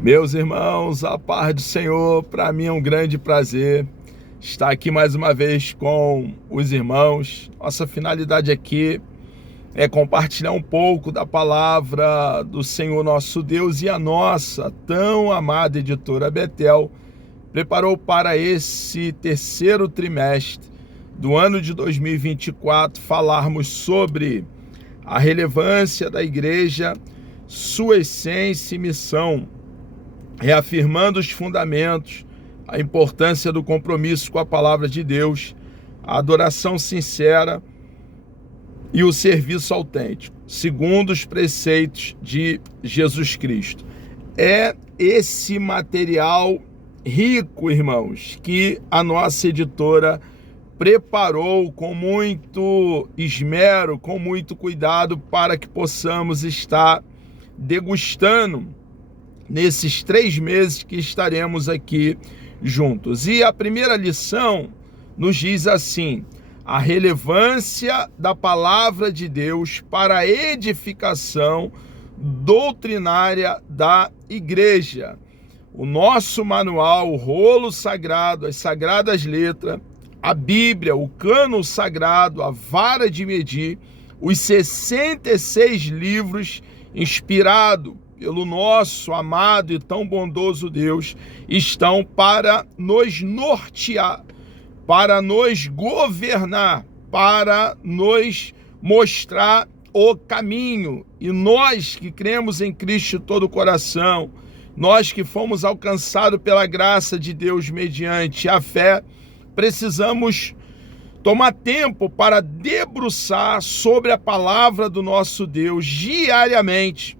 Meus irmãos, a paz do Senhor, para mim é um grande prazer estar aqui mais uma vez com os irmãos. Nossa finalidade aqui é compartilhar um pouco da palavra do Senhor nosso Deus, e a nossa tão amada editora Betel preparou para esse terceiro trimestre do ano de 2024 falarmos sobre a relevância da igreja, sua essência e missão, reafirmando os fundamentos, a importância do compromisso com a palavra de Deus, a adoração sincera e o serviço autêntico, segundo os preceitos de Jesus Cristo. É esse material rico, irmãos, que a nossa editora preparou com muito esmero, com muito cuidado, para que possamos estar degustando nesses 3 meses que estaremos aqui juntos. E a primeira lição nos diz assim: a relevância da palavra de Deus para a edificação doutrinária da igreja. O nosso manual, o rolo sagrado, as sagradas letras, a Bíblia, o cânon sagrado, a vara de medir, os 66 livros inspirados pelo nosso amado e tão bondoso Deus, estão para nos nortear, para nos governar, para nos mostrar o caminho. E nós que cremos em Cristo de todo o coração, nós que fomos alcançados pela graça de Deus mediante a fé, precisamos tomar tempo para debruçar sobre a palavra do nosso Deus diariamente,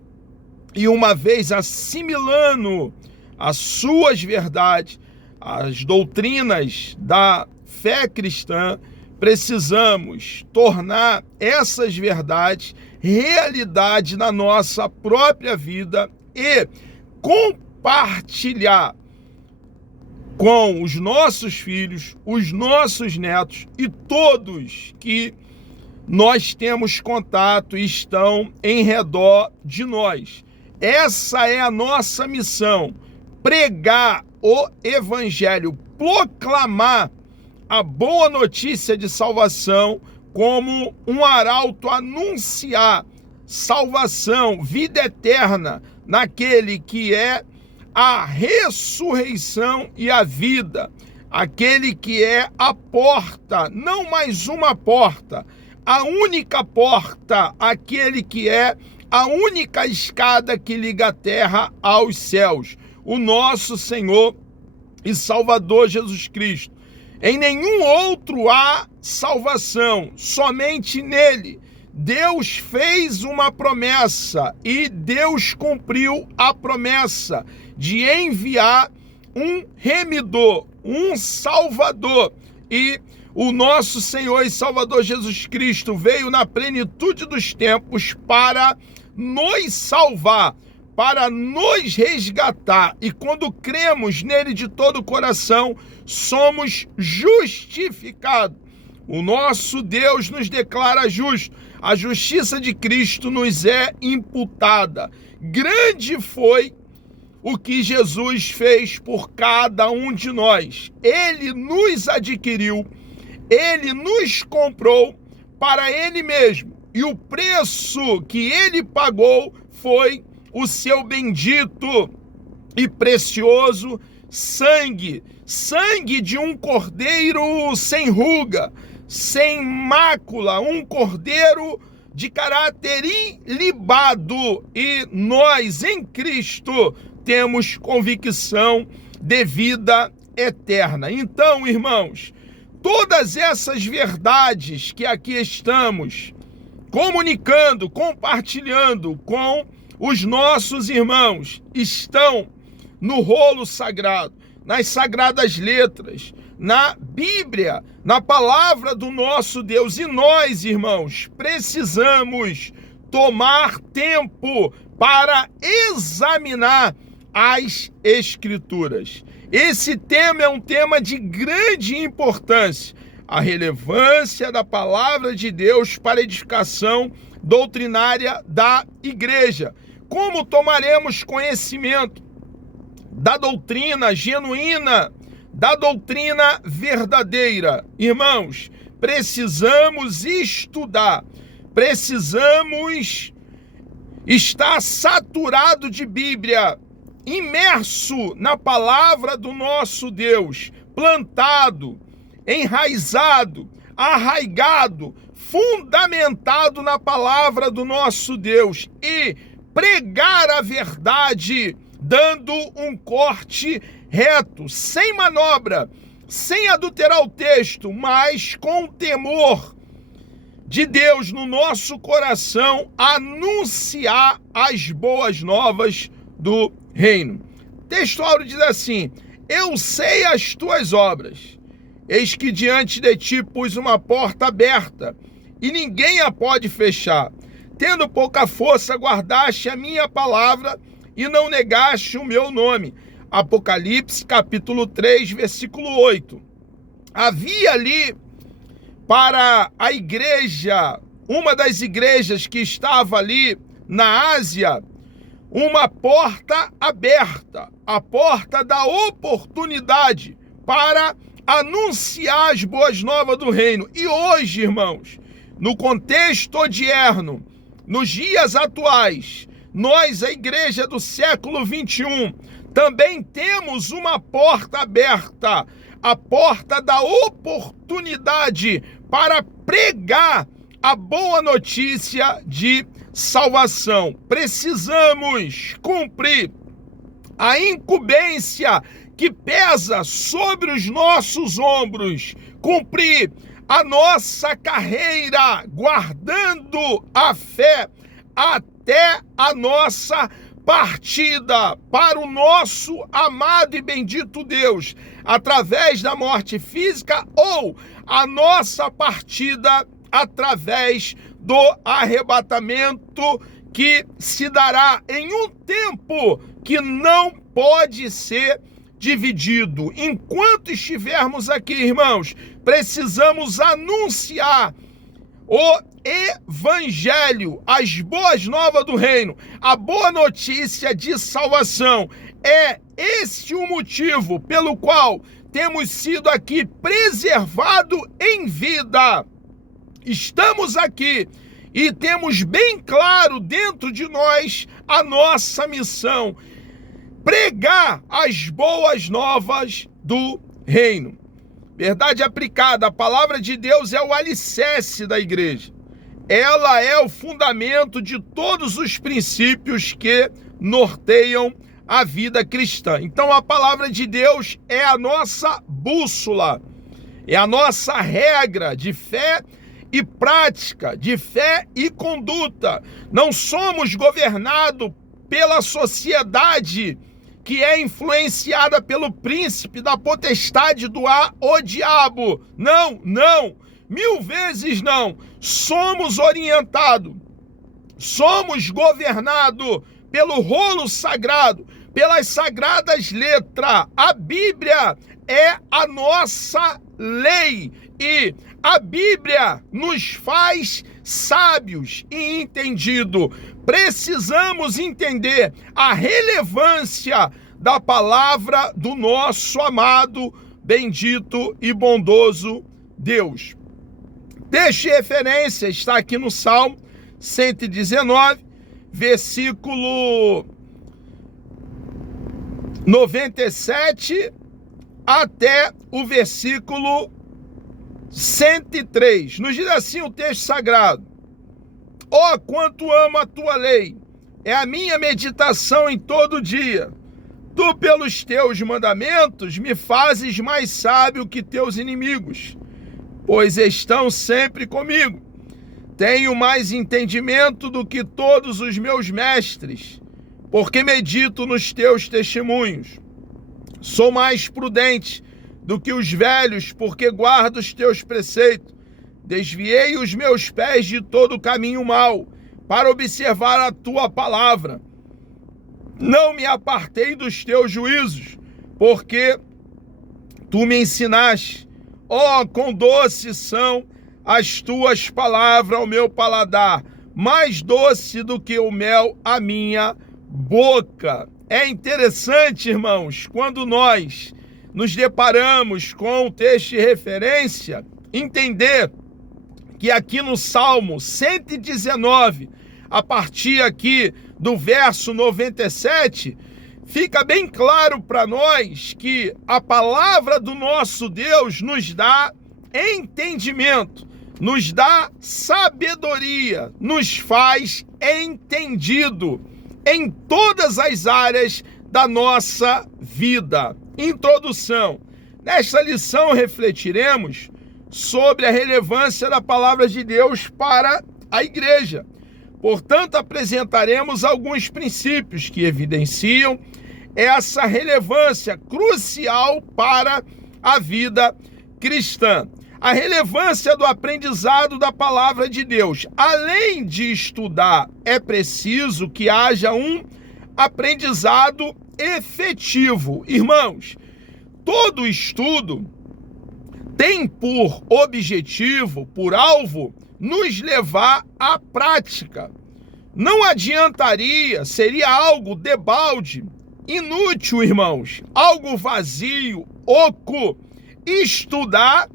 e uma vez assimilando as suas verdades, as doutrinas da fé cristã, precisamos tornar essas verdades realidade na nossa própria vida e compartilhar com os nossos filhos, os nossos netos e todos que nós temos contato e estão em redor de nós. Essa é a nossa missão: pregar o evangelho, proclamar a boa notícia de salvação, como um arauto anunciar salvação, vida eterna naquele que é a ressurreição e a vida, aquele que é a porta, não mais uma porta, a única porta, aquele que é a única escada que liga a terra aos céus, o nosso Senhor e Salvador Jesus Cristo. Em nenhum outro há salvação, somente nele. Deus fez uma promessa e Deus cumpriu a promessa de enviar um remidor, um salvador. E o nosso Senhor e Salvador Jesus Cristo veio na plenitude dos tempos para nos salvar, para nos resgatar. E quando cremos nele de todo o coração, somos justificados. O nosso Deus nos declara justo. A justiça de Cristo nos é imputada. Grande foi o que Jesus fez por cada um de nós. Ele nos adquiriu, ele nos comprou para ele mesmo. E o preço que ele pagou foi o seu bendito e precioso sangue. Sangue de um cordeiro sem ruga, sem mácula, um cordeiro de caráter ilibado. E nós, em Cristo, temos convicção de vida eterna. Então, irmãos, todas essas verdades que aqui estamos comunicando, compartilhando com os nossos irmãos, estão no rolo sagrado, nas sagradas letras, na Bíblia, na palavra do nosso Deus. E nós, irmãos, precisamos tomar tempo para examinar as Escrituras. Esse tema é um tema de grande importância: a relevância da palavra de Deus para a edificação doutrinária da igreja. Como tomaremos conhecimento da doutrina genuína, da doutrina verdadeira. Irmãos, precisamos estudar, precisamos estar saturado de Bíblia, imerso na palavra do nosso Deus, plantado, enraizado, arraigado, fundamentado na palavra do nosso Deus e pregar a verdade, dando um corte reto, sem manobra, sem adulterar o texto, mas com temor de Deus no nosso coração, anunciar as boas novas do reino. O texto áureo diz assim: eu sei as tuas obras, eis que diante de ti pus uma porta aberta, e ninguém a pode fechar. Tendo pouca força, guardaste a minha palavra e não negaste o meu nome. Apocalipse, capítulo 3, versículo 8. Havia ali para a igreja, uma das igrejas que estava ali na Ásia, uma porta aberta, a porta da oportunidade para anunciar as boas novas do reino. E hoje, irmãos, no contexto odierno, nos dias atuais, nós, a igreja do século 21, também temos uma porta aberta, a porta da oportunidade para pregar a boa notícia de salvação. Precisamos cumprir a incumbência que pesa sobre os nossos ombros, cumprir a nossa carreira, guardando a fé até a nossa partida para o nosso amado e bendito Deus, através da morte física, ou a nossa partida através do arrebatamento, que se dará em um tempo que não pode ser dividido. Enquanto estivermos aqui, irmãos, precisamos anunciar o evangelho, as boas novas do reino, a boa notícia de salvação. É esse o motivo pelo qual temos sido aqui preservados em vida. Estamos aqui e temos bem claro dentro de nós a nossa missão: pregar as boas novas do reino. Verdade aplicada, a palavra de Deus é o alicerce da igreja. Ela é o fundamento de todos os princípios que norteiam a vida cristã. Então a palavra de Deus é a nossa bússola, é a nossa regra de fé e prática, de fé e conduta. Não somos governados pela sociedade que é influenciada pelo príncipe da potestade do ar, o diabo. Não, não, 1000 vezes não. Somos orientados, somos governados pelo rolo sagrado, pelas sagradas letras. A Bíblia é a nossa lei e a Bíblia nos faz sábios e entendidos. Precisamos entender a relevância da palavra do nosso amado, bendito e bondoso Deus. Texto de referência está aqui no Salmo 119, versículo 97 até o versículo 103. Nos diz assim o texto sagrado: ó, quanto amo a tua lei, é a minha meditação em todo dia. Tu, pelos teus mandamentos, me fazes mais sábio que teus inimigos, pois estão sempre comigo. Tenho mais entendimento do que todos os meus mestres, porque medito nos teus testemunhos. Sou mais prudente do que os velhos, porque guardo os teus preceitos. Desviei os meus pés de todo o caminho mau, para observar a tua palavra. Não me apartei dos teus juízos, porque tu me ensinaste. Ó, quão doces são as tuas palavras ao meu paladar, mais doce do que o mel à minha boca. é interessante, irmãos, quando nós nos deparamos com o texto de referência, entender que aqui no Salmo 119, a partir aqui do verso 97, fica bem claro para nós que a palavra do nosso Deus nos dá entendimento, nos dá sabedoria, nos faz entendido em todas as áreas da nossa vida. Introdução. Nesta lição refletiremos sobre a relevância da palavra de Deus para a igreja. Portanto, apresentaremos alguns princípios que evidenciam essa relevância crucial para a vida cristã. A relevância do aprendizado da palavra de Deus. Além de estudar, é preciso que haja um aprendizado efetivo. Irmãos, todo estudo tem por objetivo, por alvo, nos levar à prática. Não adiantaria, seria algo debalde, inútil, irmãos, algo vazio, oco, estudar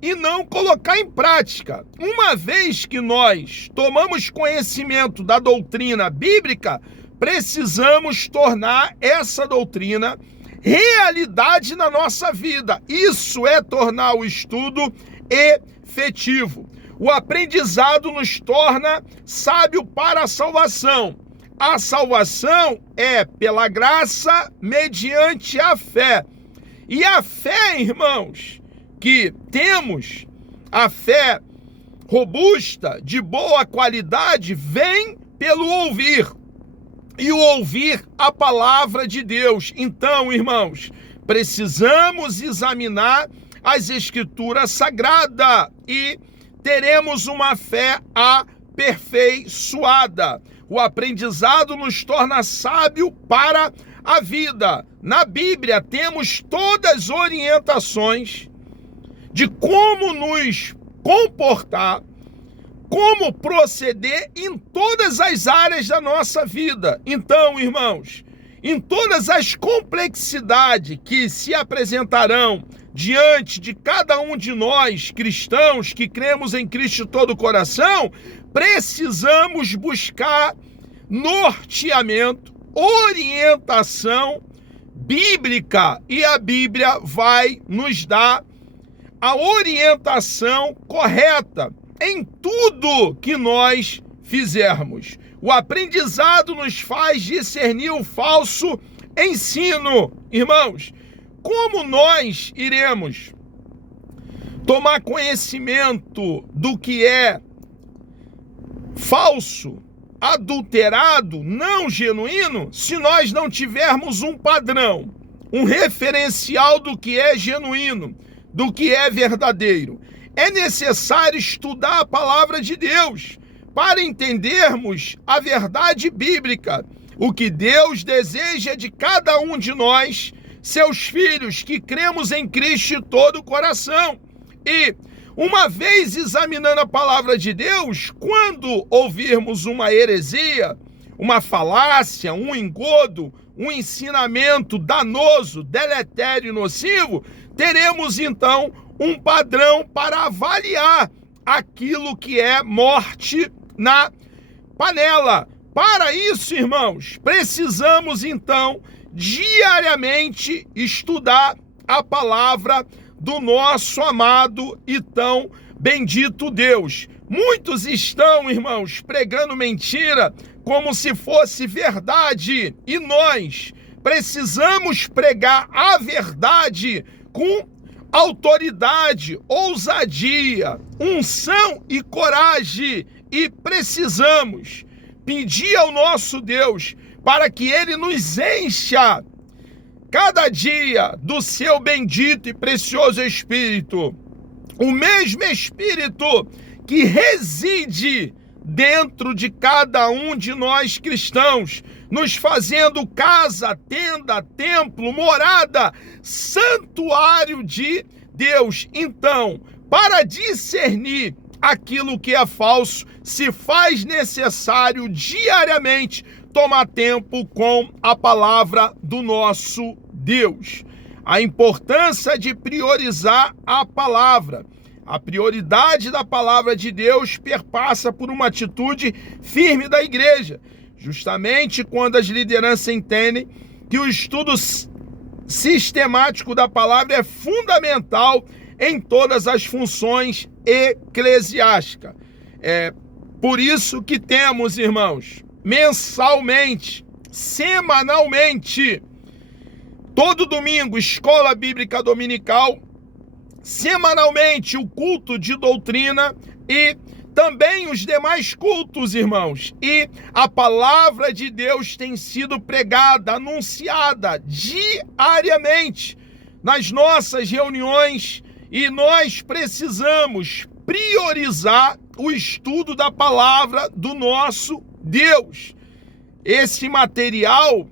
e não colocar em prática. Uma vez que nós tomamos conhecimento da doutrina bíblica, precisamos tornar essa doutrina realidade na nossa vida. Isso é tornar o estudo efetivo. O aprendizado nos torna sábio para a salvação. A salvação é pela graça mediante a fé. E a fé, irmãos, que temos, a fé robusta, de boa qualidade, vem pelo ouvir. E o ouvir a palavra de Deus. Então, irmãos, precisamos examinar as Escrituras Sagradas e teremos uma fé aperfeiçoada. O aprendizado nos torna sábio para a vida. Na Bíblia temos todas as orientações de como nos comportar, como proceder em todas as áreas da nossa vida. Então, irmãos, em todas as complexidades que se apresentarão diante de cada um de nós, cristãos, que cremos em Cristo de todo o coração, precisamos buscar norteamento, orientação bíblica, e a Bíblia vai nos dar a orientação correta em tudo que nós fizermos. O aprendizado nos faz discernir o falso ensino. Irmãos, como nós iremos tomar conhecimento do que é falso, adulterado, não genuíno, se nós não tivermos um padrão, um referencial do que é genuíno, do que é verdadeiro? É necessário estudar a palavra de Deus para entendermos a verdade bíblica, o que Deus deseja de cada um de nós, seus filhos que cremos em Cristo de todo o coração. E uma vez examinando a palavra de Deus, quando ouvirmos uma heresia, uma falácia, um engodo, um ensinamento danoso, deletério e nocivo, teremos então um padrão para avaliar aquilo que é morte na panela. Para isso, irmãos, precisamos então diariamente estudar a palavra do nosso amado e tão bendito Deus. Muitos estão, irmãos, pregando mentira como se fosse verdade, e nós precisamos pregar a verdade com autoridade, ousadia, unção e coragem, e precisamos pedir ao nosso Deus para que Ele nos encha cada dia do seu bendito e precioso Espírito, o mesmo Espírito que reside dentro de cada um de nós cristãos, nos fazendo casa, tenda, templo, morada, santuário de Deus. Então, para discernir aquilo que é falso, se faz necessário diariamente tomar tempo com a palavra do nosso Deus. A importância de priorizar a palavra. A prioridade da palavra de Deus perpassa por uma atitude firme da igreja, justamente quando as lideranças entendem que o estudo sistemático da palavra é fundamental em todas as funções eclesiásticas. É por isso que temos, irmãos, mensalmente, semanalmente, todo domingo, escola bíblica dominical, semanalmente o culto de doutrina e também os demais cultos, irmãos. E a palavra de Deus tem sido pregada, anunciada diariamente nas nossas reuniões e nós precisamos priorizar o estudo da palavra do nosso Deus. Esse material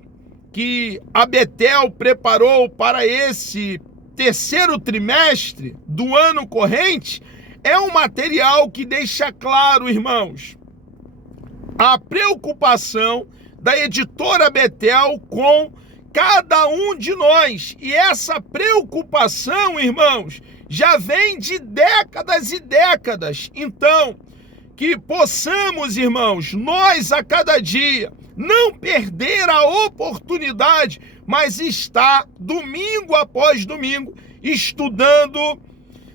que a Betel preparou para esse terceiro trimestre do ano corrente é um material que deixa claro, irmãos, a preocupação da editora Betel com cada um de nós. E essa preocupação, irmãos, já vem de décadas e décadas. Então, que possamos, irmãos, nós a cada dia não perder a oportunidade, mas estar domingo após domingo estudando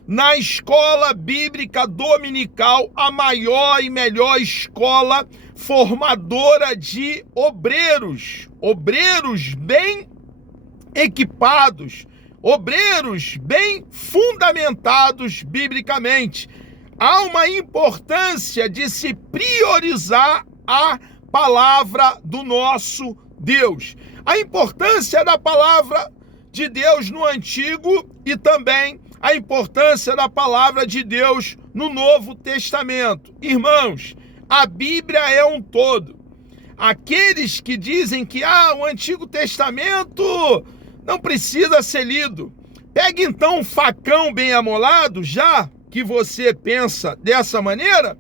na escola bíblica dominical, a maior e melhor escola formadora de obreiros, obreiros bem equipados, obreiros bem fundamentados biblicamente. Há uma importância de se priorizar a palavra do nosso Deus. A importância da palavra de Deus no Antigo e também a importância da palavra de Deus no Novo Testamento. Irmãos, a Bíblia é um todo. Aqueles que dizem que o Antigo Testamento não precisa ser lido, pegue então um facão bem amolado, já que você pensa dessa maneira,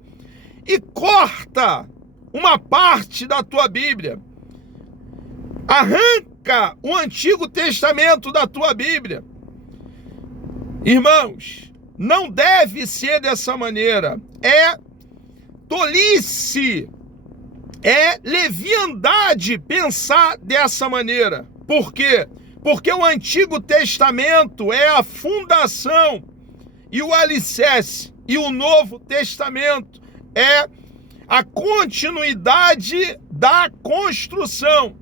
e corta uma parte da tua Bíblia. Arranca o Antigo Testamento da tua Bíblia. Irmãos, não deve ser dessa maneira. É tolice, é leviandade pensar dessa maneira. Por quê? Porque o Antigo Testamento é a fundação e o alicerce, e o Novo Testamento é a continuidade da construção.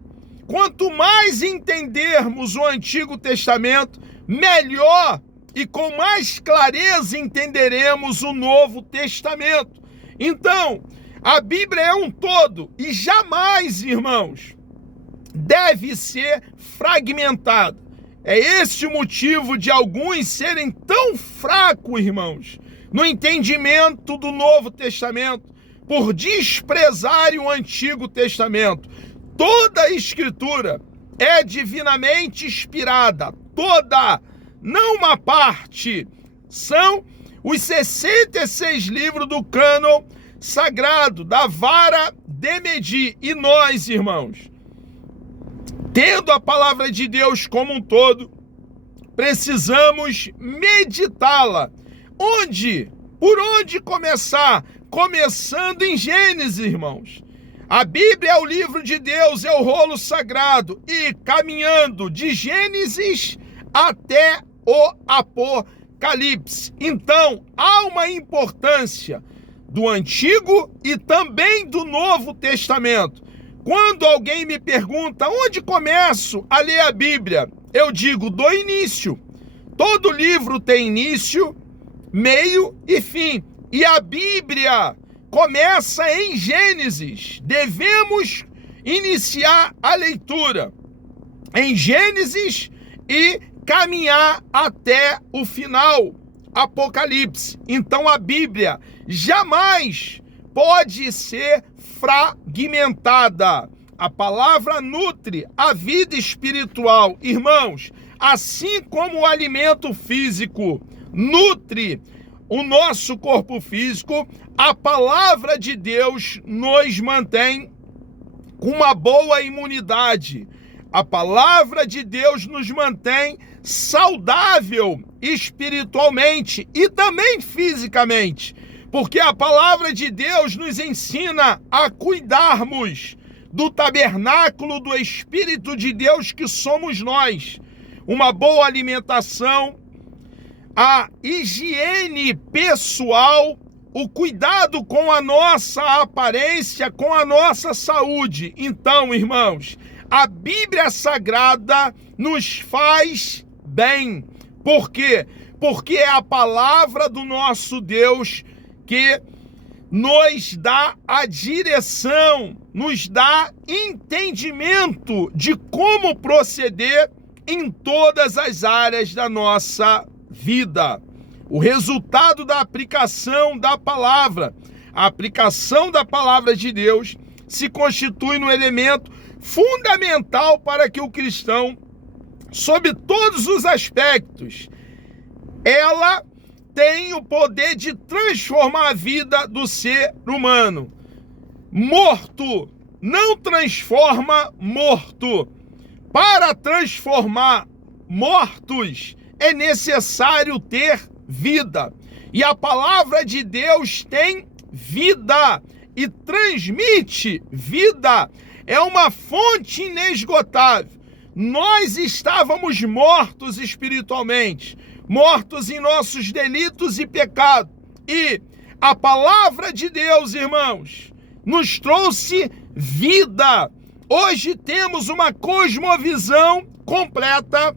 Quanto mais entendermos o Antigo Testamento, melhor e com mais clareza entenderemos o Novo Testamento. Então, a Bíblia é um todo e jamais, irmãos, deve ser fragmentada. É esse o motivo de alguns serem tão fracos, irmãos, no entendimento do Novo Testamento, por desprezarem o Antigo Testamento. Toda a Escritura é divinamente inspirada, toda, não uma parte. São os 66 livros do cânon sagrado, da vara de medir. E nós, irmãos, tendo a palavra de Deus como um todo, precisamos meditá-la. Por onde começar? Começando em Gênesis, irmãos. A Bíblia é o livro de Deus, é o rolo sagrado, e caminhando de Gênesis até o Apocalipse. Então, há uma importância do Antigo e também do Novo Testamento. Quando alguém me pergunta onde começo a ler a Bíblia, eu digo do início. Todo livro tem início, meio e fim. E a Bíblia começa em Gênesis. Devemos iniciar a leitura em Gênesis e caminhar até o final, Apocalipse. Então a Bíblia jamais pode ser fragmentada. A palavra nutre a vida espiritual. Irmãos, assim como o alimento físico nutre o nosso corpo físico, a palavra de Deus nos mantém com uma boa imunidade. A palavra de Deus nos mantém saudável espiritualmente e também fisicamente, porque a palavra de Deus nos ensina a cuidarmos do tabernáculo do Espírito de Deus que somos nós. Uma boa alimentação, a higiene pessoal, o cuidado com a nossa aparência, com a nossa saúde. Então, irmãos, a Bíblia Sagrada nos faz bem. Por quê? Porque é a palavra do nosso Deus que nos dá a direção, nos dá entendimento de como proceder em todas as áreas da nossa vida. O resultado da aplicação da palavra, a aplicação da palavra de Deus, se constitui no elemento fundamental para que o cristão, sob todos os aspectos, ela tem o poder de transformar a vida do ser humano. Morto não transforma morto. Para transformar mortos é necessário ter vida. E a palavra de Deus tem vida e transmite vida. É uma fonte inesgotável. Nós estávamos mortos espiritualmente, mortos em nossos delitos e pecados. E a palavra de Deus, irmãos, nos trouxe vida. Hoje temos uma cosmovisão completa,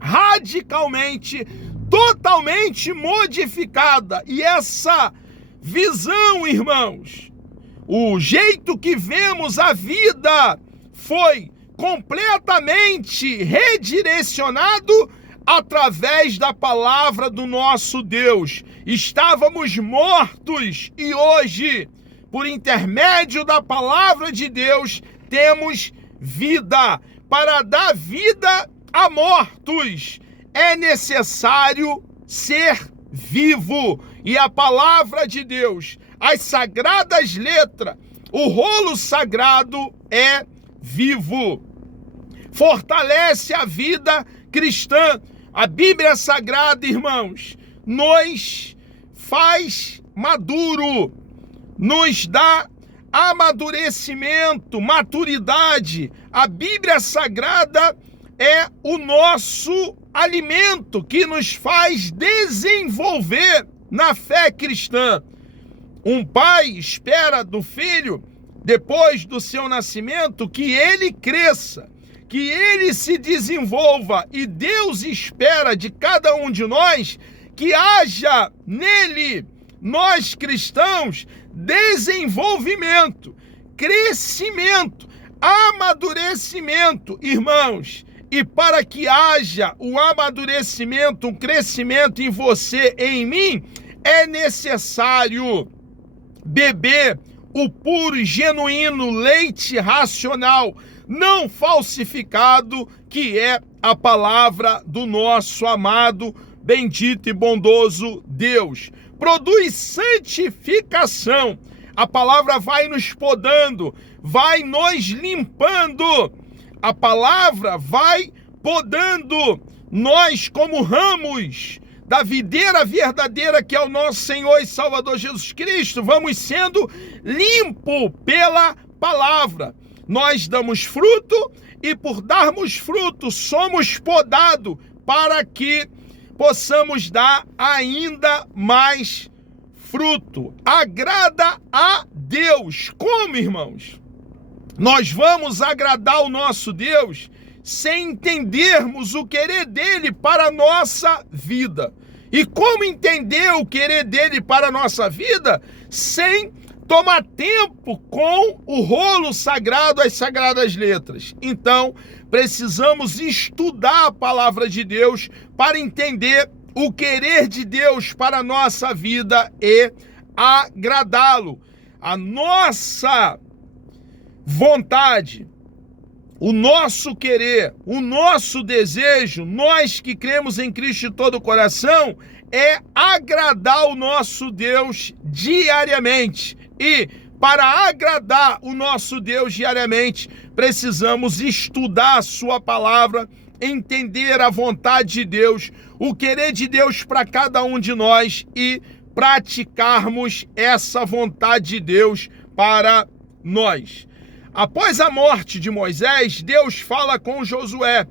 radicalmente, totalmente modificada. E essa visão, irmãos, o jeito que vemos a vida foi completamente redirecionado através da palavra do nosso Deus. Estávamos mortos e hoje, por intermédio da palavra de Deus, temos vida. Para dar vida a mortos é necessário ser vivo. E a palavra de Deus, as sagradas letras, o rolo sagrado é vivo. Fortalece a vida cristã. A Bíblia Sagrada, irmãos, nos faz maduro, nos dá amadurecimento, maturidade. A Bíblia Sagrada é o nosso alimento que nos faz desenvolver na fé cristã. Um pai espera do filho, depois do seu nascimento, que ele cresça, que ele se desenvolva, e Deus espera de cada um de nós que haja nele, nós cristãos, desenvolvimento, crescimento, amadurecimento, irmãos. E para que haja o amadurecimento, um crescimento em você e em mim, é necessário beber o puro e genuíno leite racional, não falsificado, que é a palavra do nosso amado, bendito e bondoso Deus. Produz santificação. A palavra vai nos podando, vai nos limpando. A palavra vai podando nós como ramos da videira verdadeira, que é o nosso Senhor e Salvador Jesus Cristo. Vamos sendo limpos pela palavra. Nós damos fruto e por darmos fruto somos podados para que possamos dar ainda mais fruto. Agrada a Deus. Como, irmãos? Nós vamos agradar o nosso Deus sem entendermos o querer dele para a nossa vida. E como entender o querer dele para a nossa vida? Sem tomar tempo com o rolo sagrado, as sagradas letras. Então, precisamos estudar a palavra de Deus para entender o querer de Deus para a nossa vida e agradá-lo. A nossa vontade, o nosso querer, o nosso desejo, nós que cremos em Cristo de todo o coração, é agradar o nosso Deus diariamente. E para agradar o nosso Deus diariamente, precisamos estudar a sua palavra, entender a vontade de Deus, o querer de Deus para cada um de nós e praticarmos essa vontade de Deus para nós. Após a morte de Moisés, Deus fala com Josué.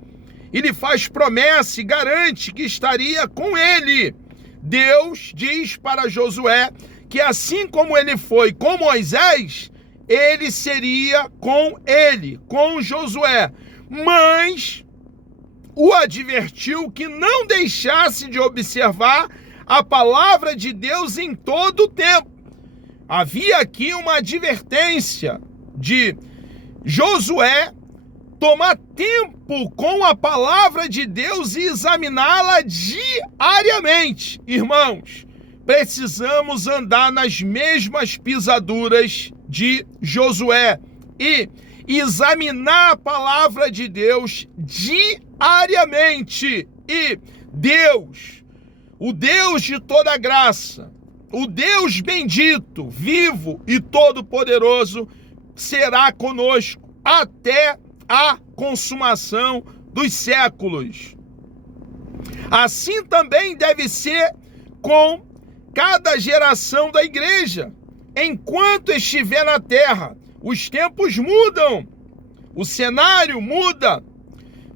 Ele faz promessa e garante que estaria com ele. Deus diz para Josué que assim como ele foi com Moisés, ele seria com ele, com Josué. Mas o advertiu que não deixasse de observar a palavra de Deus em todo o tempo. Havia aqui uma advertência de Josué tomar tempo com a palavra de Deus e examiná-la diariamente. Irmãos, precisamos andar nas mesmas pisaduras de Josué e examinar a palavra de Deus diariamente. E Deus, o Deus de toda graça, o Deus bendito, vivo e todo-poderoso, será conosco até a consumação dos séculos. Assim também deve ser com cada geração da igreja. Enquanto estiver na terra, os tempos mudam, o cenário muda,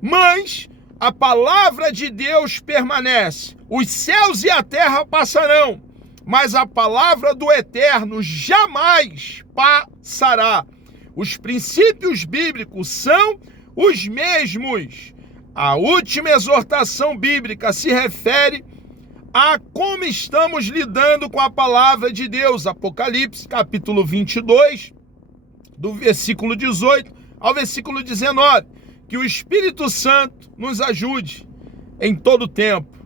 mas a palavra de Deus permanece. Os céus e a terra passarão, mas a palavra do Eterno jamais passará. Os princípios bíblicos são os mesmos. A última exortação bíblica se refere a como estamos lidando com a palavra de Deus. Apocalipse, capítulo 22, do versículo 18 ao versículo 19. Que o Espírito Santo nos ajude em todo tempo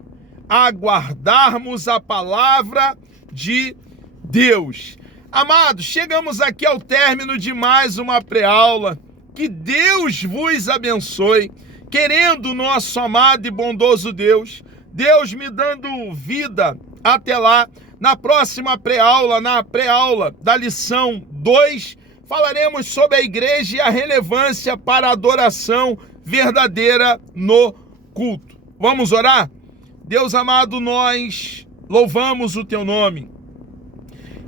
a guardarmos a palavra de Deus. Amados, chegamos aqui ao término de mais uma pré-aula. Que Deus vos abençoe, querendo o nosso amado e bondoso Deus, Deus me dando vida até lá. Na próxima pré-aula, na pré-aula da lição 2, falaremos sobre a igreja e a relevância para a adoração verdadeira no culto. Vamos orar? Deus amado, nós louvamos o teu nome.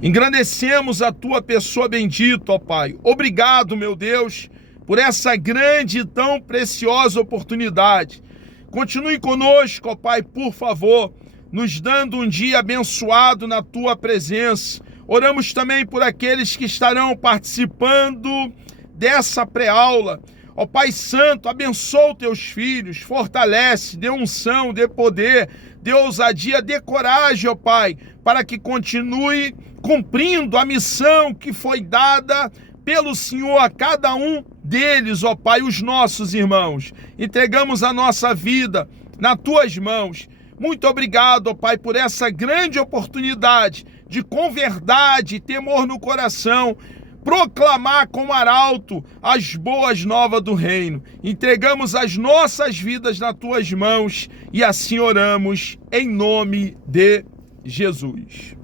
Engrandecemos a tua pessoa bendita, ó Pai. Obrigado, meu Deus, por essa grande e tão preciosa oportunidade. Continue conosco, ó Pai, por favor, nos dando um dia abençoado na tua presença. Oramos também por aqueles que estarão participando dessa pré-aula. Ó Pai Santo, abençoa os teus filhos, fortalece, dê unção, dê poder, dê ousadia, dê coragem, ó Pai, para que continue cumprindo a missão que foi dada pelo Senhor a cada um deles, ó Pai, os nossos irmãos. Entregamos a nossa vida nas tuas mãos. Muito obrigado, ó Pai, por essa grande oportunidade de, com verdade e temor no coração, proclamar com arauto as boas novas do reino. Entregamos as nossas vidas nas tuas mãos e assim oramos em nome de Jesus.